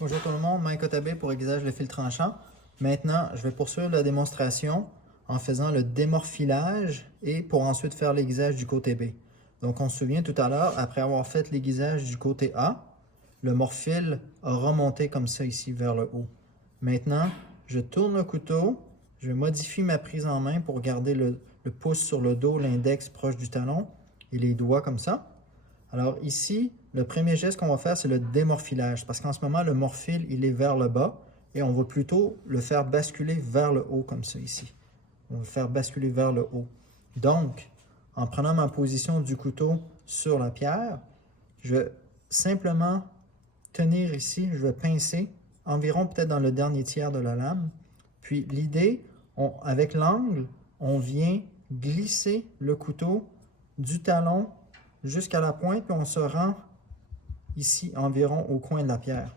Bonjour tout le monde, Mike Otabé pour Aiguisage le fil tranchant. Maintenant, je vais poursuivre la démonstration en faisant le démorphilage et pour ensuite faire l'aiguisage du côté B. Donc on se souvient tout à l'heure, après avoir fait l'aiguisage du côté A, le morphile a remonté comme ça ici vers le haut. Maintenant, je tourne le couteau, je modifie ma prise en main pour garder le pouce sur le dos, l'index proche du talon et les doigts comme ça. Alors ici, le premier geste qu'on va faire, c'est le démorphilage, parce qu'en ce moment, le morphile, il est vers le bas, et on va plutôt le faire basculer vers le haut, comme ça ici. On va le faire basculer vers le haut. Donc, en prenant ma position du couteau sur la pierre, je vais simplement tenir ici, je vais pincer, environ peut-être dans le dernier tiers de la lame. Puis l'idée, avec l'angle, on vient glisser le couteau du talon jusqu'à la pointe, puis on se rend ici environ au coin de la pierre.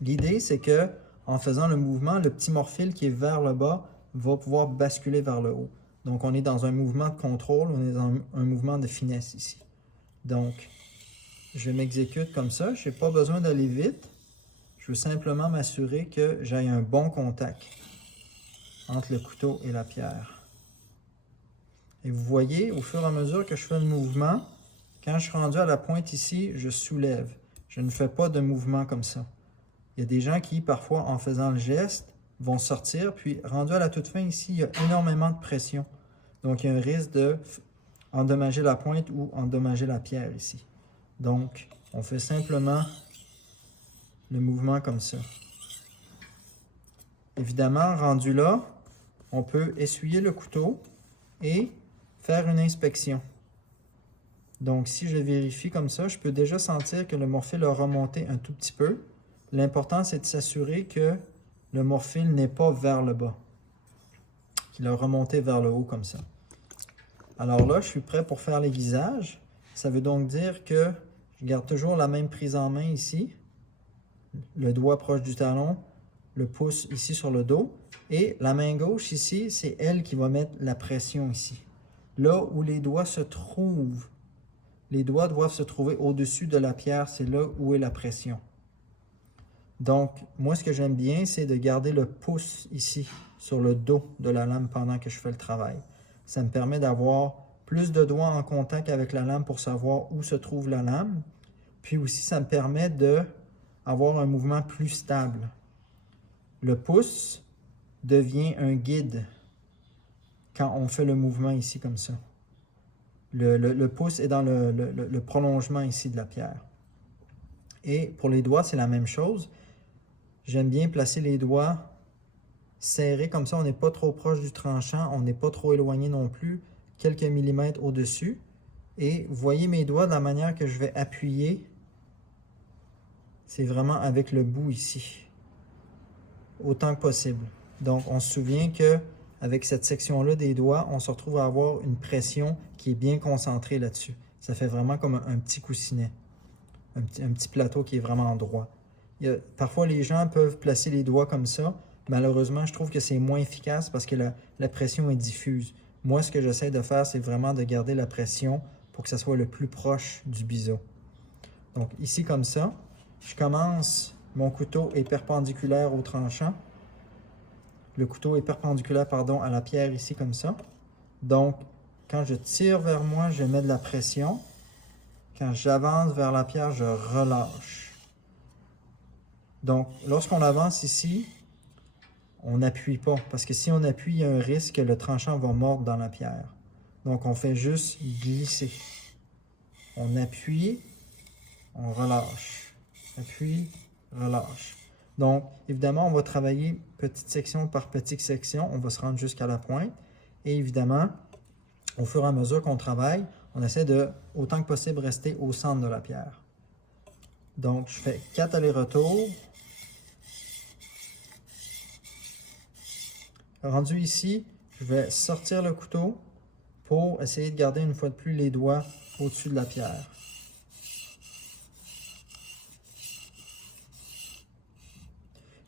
L'idée, c'est que en faisant le mouvement, le petit morphile qui est vers le bas va pouvoir basculer vers le haut. Donc, on est dans un mouvement de contrôle, on est dans un mouvement de finesse ici. Donc, je m'exécute comme ça. Je n'ai pas besoin d'aller vite. Je veux simplement m'assurer que j'ai un bon contact entre le couteau et la pierre. Et vous voyez, au fur et à mesure que je fais le mouvement, quand je suis rendu à la pointe ici, je soulève. Je ne fais pas de mouvement comme ça. Il y a des gens qui, parfois, en faisant le geste, vont sortir, puis rendu à la toute fin ici, il y a énormément de pression. Donc, il y a un risque d'endommager la pointe ou endommager la pierre ici. Donc, on fait simplement le mouvement comme ça. Évidemment, rendu là, on peut essuyer le couteau et faire une inspection. Donc, si je vérifie comme ça, je peux déjà sentir que le morphile a remonté un tout petit peu. L'important, c'est de s'assurer que le morphile n'est pas vers le bas, qu'il a remonté vers le haut comme ça. Alors là, je suis prêt pour faire l'aiguisage. Ça veut donc dire que je garde toujours la même prise en main ici, le doigt proche du talon, le pouce ici sur le dos, et la main gauche ici, c'est elle qui va mettre la pression ici. Là où les doigts se trouvent, les doigts doivent se trouver au-dessus de la pierre, c'est là où est la pression. Donc, moi, ce que j'aime bien, c'est de garder le pouce ici, sur le dos de la lame pendant que je fais le travail. Ça me permet d'avoir plus de doigts en contact avec la lame pour savoir où se trouve la lame. Puis aussi, ça me permet d'avoir un mouvement plus stable. Le pouce devient un guide quand on fait le mouvement ici comme ça. Le pouce est dans le prolongement ici de la pierre. Et pour les doigts, c'est la même chose. J'aime bien placer les doigts serrés comme ça. On n'est pas trop proche du tranchant, on n'est pas trop éloigné non plus, quelques millimètres au-dessus. Et vous voyez mes doigts de la manière que je vais appuyer. C'est vraiment avec le bout ici, autant que possible. Donc, on se souvient que avec cette section-là des doigts, on se retrouve à avoir une pression qui est bien concentrée là-dessus. Ça fait vraiment comme un petit coussinet, un petit plateau qui est vraiment droit. Parfois, les gens peuvent placer les doigts comme ça. Malheureusement, je trouve que c'est moins efficace parce que la pression est diffuse. Moi, ce que j'essaie de faire, c'est vraiment de garder la pression pour que ça soit le plus proche du biseau. Donc, ici, comme ça, je commence, mon couteau est perpendiculaire au tranchant. Le couteau est perpendiculaire, à la pierre ici, comme ça. Donc, quand je tire vers moi, je mets de la pression. Quand j'avance vers la pierre, je relâche. Donc, lorsqu'on avance ici, on n'appuie pas. Parce que si on appuie, il y a un risque que le tranchant va mordre dans la pierre. Donc, on fait juste glisser. On appuie, on relâche. Appuie, relâche. Donc, évidemment, on va travailler petite section par petite section. On va se rendre jusqu'à la pointe. Et évidemment, au fur et à mesure qu'on travaille, on essaie de, autant que possible, rester au centre de la pierre. Donc, je fais 4 allers-retours. Rendu ici, je vais sortir le couteau pour essayer de garder une fois de plus les doigts au-dessus de la pierre.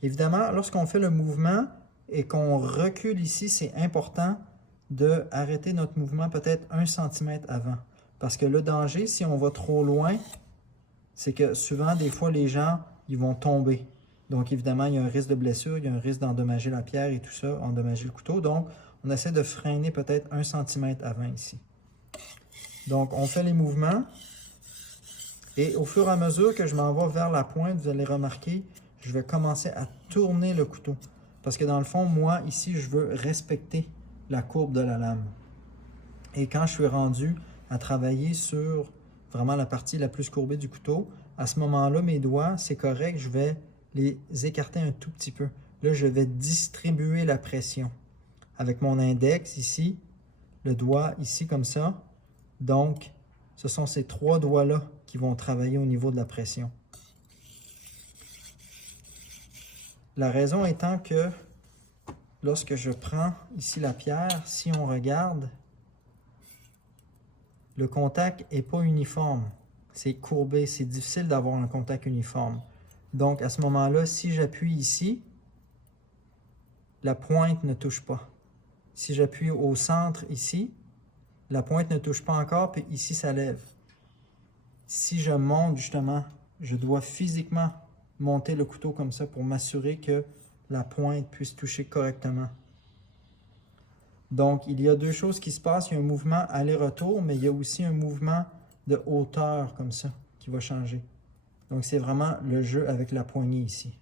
Évidemment, lorsqu'on fait le mouvement et qu'on recule ici, c'est important d'arrêter notre mouvement peut-être 1 cm avant. Parce que le danger, si on va trop loin, c'est que souvent, des fois, les gens ils vont tomber. Donc, évidemment, il y a un risque de blessure, il y a un risque d'endommager la pierre et tout ça, endommager le couteau. Donc, on essaie de freiner peut-être 1 cm avant ici. Donc, on fait les mouvements. Et au fur et à mesure que je m'en vais vers la pointe, vous allez remarquer, je vais commencer à tourner le couteau. Parce que dans le fond, moi, ici, je veux respecter la courbe de la lame. Et quand je suis rendu à travailler sur vraiment la partie la plus courbée du couteau, à ce moment-là, mes doigts, c'est correct, je vais les écarter un tout petit peu. Là, je vais distribuer la pression. Avec mon index ici, le doigt ici comme ça. Donc, ce sont ces 3 doigts-là qui vont travailler au niveau de la pression. La raison étant que lorsque je prends ici la pierre, si on regarde, le contact n'est pas uniforme. C'est courbé, c'est difficile d'avoir un contact uniforme. Donc, à ce moment-là, si j'appuie ici, la pointe ne touche pas. Si j'appuie au centre ici, la pointe ne touche pas encore, puis ici, ça lève. Si je monte, justement, je dois physiquement monter le couteau comme ça pour m'assurer que la pointe puisse toucher correctement. Donc, il y a 2 choses qui se passent. Il y a un mouvement aller-retour, mais il y a aussi un mouvement de hauteur comme ça qui va changer. Donc, c'est vraiment le jeu avec la poignée ici.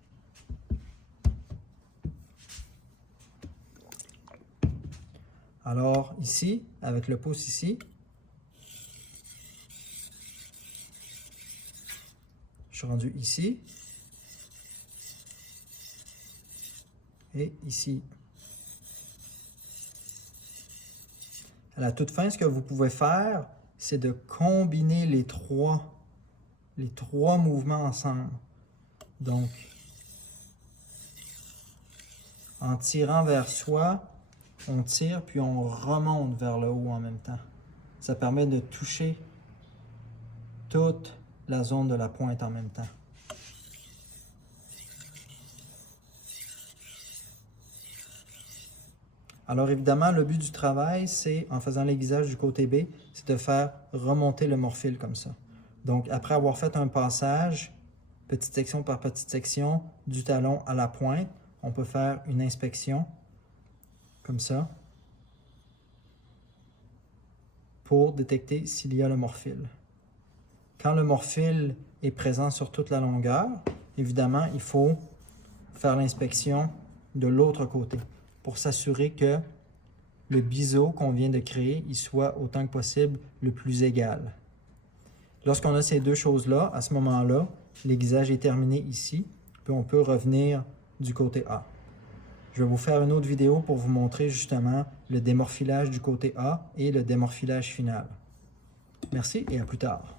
Alors, ici, avec le pouce ici, je suis rendu ici et ici. À la toute fin, ce que vous pouvez faire, c'est de combiner les trois mouvements ensemble. Donc, en tirant vers soi, on tire puis on remonte vers le haut en même temps. Ça permet de toucher toute la zone de la pointe en même temps. Alors évidemment, le but du travail, c'est, en faisant l'aiguisage du côté B, c'est de faire remonter le morphile comme ça. Donc après avoir fait un passage, petite section par petite section, du talon à la pointe, on peut faire une inspection, comme ça, pour détecter s'il y a le morphile. Quand le morphile est présent sur toute la longueur, évidemment, il faut faire l'inspection de l'autre côté pour s'assurer que le biseau qu'on vient de créer, il soit autant que possible le plus égal. Lorsqu'on a ces 2 choses-là, à ce moment-là, l'aiguisage est terminé ici, puis on peut revenir du côté A. Je vais vous faire une autre vidéo pour vous montrer justement le démorphilage du côté A et le démorphilage final. Merci et à plus tard.